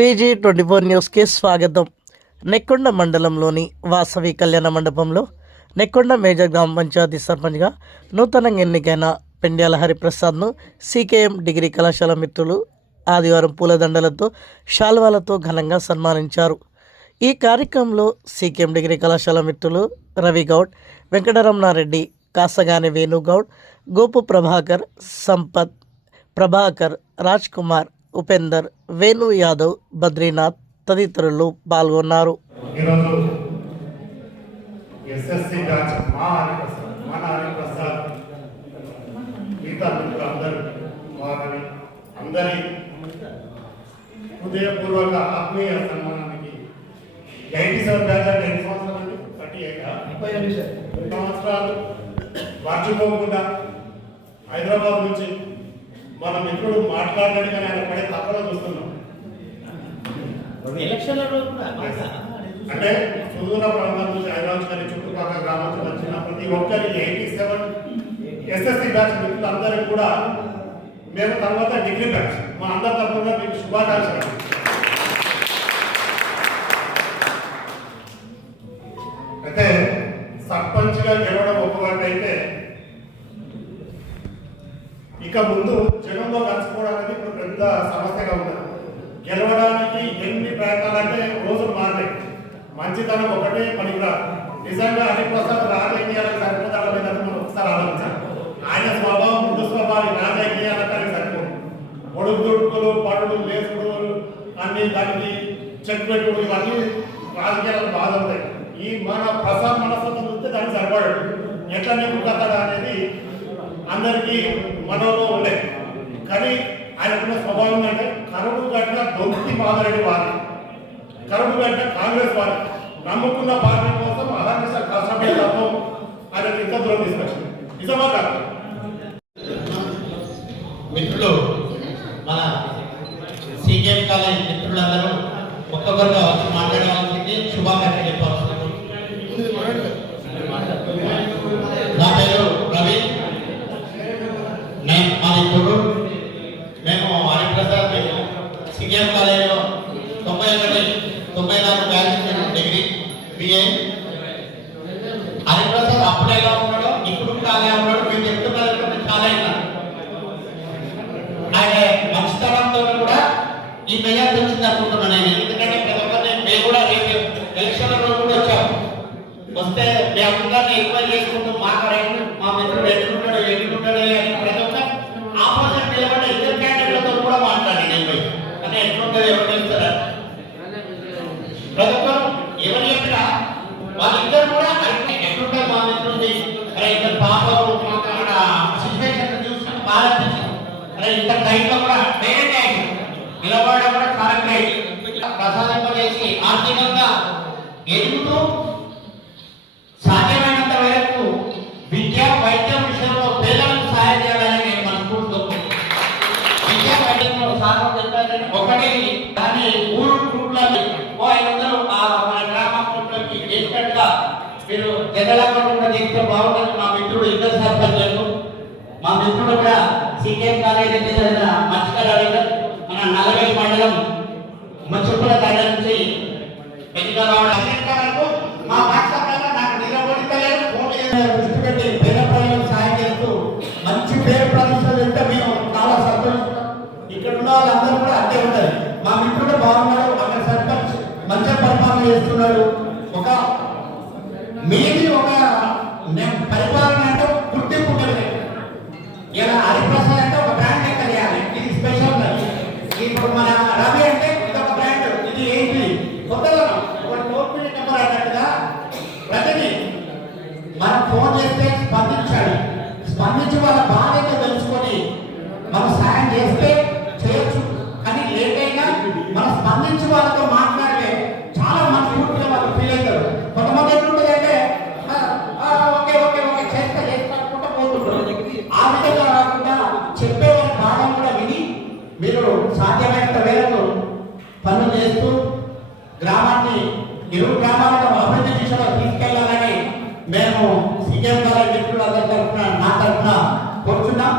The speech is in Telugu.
VG24 న్యూస్కి స్వాగతం. నెక్కొండ మండలంలోని వాసవి కళ్యాణ మండపంలో నెక్కొండ మేజర్ గ్రామ పంచాయతీ సర్పంచ్గా నూతనంగా ఎన్నికైన పెండ్యాల హరిప్రసాద్ను CKM డిగ్రీ కళాశాల మిత్రులు ఆదివారం పూలదండలతో శాల్వాలతో ఘనంగా సన్మానించారు. ఈ కార్యక్రమంలో CKM డిగ్రీ కళాశాల మిత్రులు రవి గౌడ్, వెంకటరమణారెడ్డి, కాసగాని వేణుగౌడ్, గోపు ప్రభాకర్, సంపత్, ప్రభాకర్, రాజ్ కుమార్, ఉపేందర్, వేణు యాదవ్, బద్రీనాథ్ తదితరులు పాల్గొన్నారు. హృదయపూర్వక ఆత్మీయ సన్మానానికి 97 బ్యాచ్ అంటే 8 సంవత్సరాలు 38 సంవత్సరాలు మర్చిపోకుండా హైదరాబాద్ నుంచి మన మిత్రుడు మాట్లాడడానికి కానీ ఆయన పడే తప్పలో చూస్తున్నాం. అంటే సుదూర ప్రాంతాల నుంచి హైదరాబాద్ కానీ చుట్టుపక్కల గ్రామాల నుంచి వచ్చిన ప్రతి ఒక్కరి 87 SSC బ్యాచ్ మిత్రులందరికీ కూడా మేము తర్వాత డిగ్రీ బ్యాచ్ మా అందరి తరఫున మీకు శుభాకాంక్షలు. అయితే సర్పంచ్గా గెలవడం ఒకటి అయితే ఇక ముందు జనంలో కలుసుకోవడానికి ఇప్పుడు పెద్ద సమస్యగా ఉంటుంది. గెలవడానికి ఎన్ని ప్రయత్నాలంటే రోజులు మారాయి. మంచితనం ఒకటే పనికిరాదు. నిజంగా హరిప్రసాద్ రాజకీయాలకు సరిపోతాడని మనం ఒకసారి ఆలోచించాలి. ఆయన స్వభావం ముందు స్వభావం రాజకీయాలకు సరిపోదు. పొడుగుడుకులు పడులు లేసుడు అన్ని దానికి చెక్ పెట్టుడు ఇవన్నీ రాజకీయాలకు బాధ ఉంటాయి. ఈ మన ప్రసాద్ మనస్తత్వం చూస్తే దానికి సరిపడాడు. ఎట్లా నీకు కథడా అనేది అందరికీ మనలో ఉండే. కానీ ఆయనకున్న స్వభావం అంటే కరుడు గడ్డ దొంతి మాధరెడ్డి వారి, కరుడు గడ్డ కాంగ్రెస్ వారి నమ్ముకున్న పార్టీ కోసం అహర్నిశ కష్టపడే తత్వం ఆయన ఇంత దూరం తీసుకొచ్చింది. నిజమా కాదు? మిత్రులు, మన CKM కాలేజ్ మిత్రులందరూ ఒక్కొక్కరుగా వచ్చి మాట్లాడడానికి శుభాకాంక్షలు చెప్పాల్సి. నా పేరు రవి, నేను మా మిత్రుడు. మేము హరిప్రసాద్ CKM కాలేజీలో 94 బ్యాచ్ డిగ్రీ BA. హరిప్రసాద్ అప్పుడు ఎలా ఉన్నాడో ఇప్పుడు కూడా అలాగే ఉన్నాడు. మేము చెప్తున్నారు చాలా అయినా ఆయన మంచితనంతో కూడా ఈ మెజార్టీ వచ్చింది అనుకుంటున్నాను నేను. ఎందుకంటే ప్రతి ఒక్కరిని మేము కూడా రేపు ఎలక్షన్లో కూడా వచ్చాము. వస్తే మేము అందరినీ ఎక్కువ చేసుకుంటూ మా రైతు మా మిత్రుడు ఎట్లుంటాడు అని ప్రతి ఒక్క ఆపోజిట్ నిలబడి ఇద్దరు క్యాండిడేట్లతో కూడా మాట్లాడి నేను పోయి అంటే ఎట్లుంటుంది ఎవరు తెలుస్తారా ప్రతి ఒక్కరు ఎవరు చెప్పినా వాళ్ళిద్దరు కూడా ఎట్లుంటారు మా మిత్రుడి అరే ఇద్దరు పాపలు అక్కడ సిచ్యువేషన్ చూసుకుని బాగా అనిపించింది. అరే ఇంత టైంలో కూడా వేరే నిలబడడం కూడా చాలా గ్రేట్. ప్రసాదింపజేసి ఆర్థికంగా ఎదుగుతూ సాధ్యమైనంత వరకు విద్యా వైద్యం విషయంలో పేదలకు సహాయం చేయాలని నేను మనస్ఫూర్తిగా విద్యా వైద్యంలో సాధన చెప్పాలని ఒకటి దాన్ని ఊరు గ్రూప్లలో 500 మన గ్రామంలోకి చేసినట్టుగా మీరు జగలకుండా చేస్తే బాగుంటుంది. మా మిత్రుడు ఇద్దరు సర్పంచులు, మా మిత్రుడు కూడా CKM కాలేజీ మంచిగా మన నల్లవేలి మండలం మచ్చుకుల దగ్గర నుంచి పెద్దగా వరకు మా వాట్సాప్లో నాకు నిలబడితలేదు. దృష్టి పెట్టి పేద ప్రజలకు సాయం చేస్తూ మంచి పేరు ప్రతిష్టలు చెప్తే మేము చాలా సంతోషిస్తాం. ఇక్కడ ఉన్న వాళ్ళందరూ కూడా అంతే ఉంటారు. మా మిత్రుడు బాగున్నాడు, అక్కడ సర్పంచ్ మంచిగా పరిపాలన చేస్తున్నాడు. ఒక మీది ఒక పరిపాలన అంటే గుర్తింపు కలిగే. ఇలా హరిప్రసాద్ అంటే ఒక బ్రాండ్ లెక్క చేయాలి. ఇది స్పెషల్. ఇప్పుడు మన రవి అంటే ఇదొక బ్రాండ్, ఇది ఏంటి కొత్తగా ఒక టోల్ ఫ్రీ నెంబర్ అన్నట్టుగా ప్రతిదీ మనం ఫోన్ చేస్తే స్పందించాలి. స్పందించి వాళ్ళ బాధ్యత తెలుసుకొని మనం సాయం చేస్తే చేయొచ్చు. కానీ లేట్ అయినా మనం స్పందించి వాళ్ళతో మాట్లాడితే చాలా మనస్ఫూర్తిగా వాళ్ళు ఫీల్ అవుతారు. కొంతమంది ఎట్లుంటుంది అంటే ఓకే ఓకే ఓకే చేస్తా పోతుంటారు. ఆ విధంగా కాకుండా చెప్పే వాళ్ళ బాధను కూడా విని మీరు సాధ్యమైనంత మేరకు పనులు చేస్తూ గ్రామాన్ని ఇరు గ్రామాలను అభివృద్ధి దిశలో తీసుకెళ్లాలని మేము CKM కాలేజ్ మిత్రులందరి తరఫున నా తరఫున కోరుచున్నాం.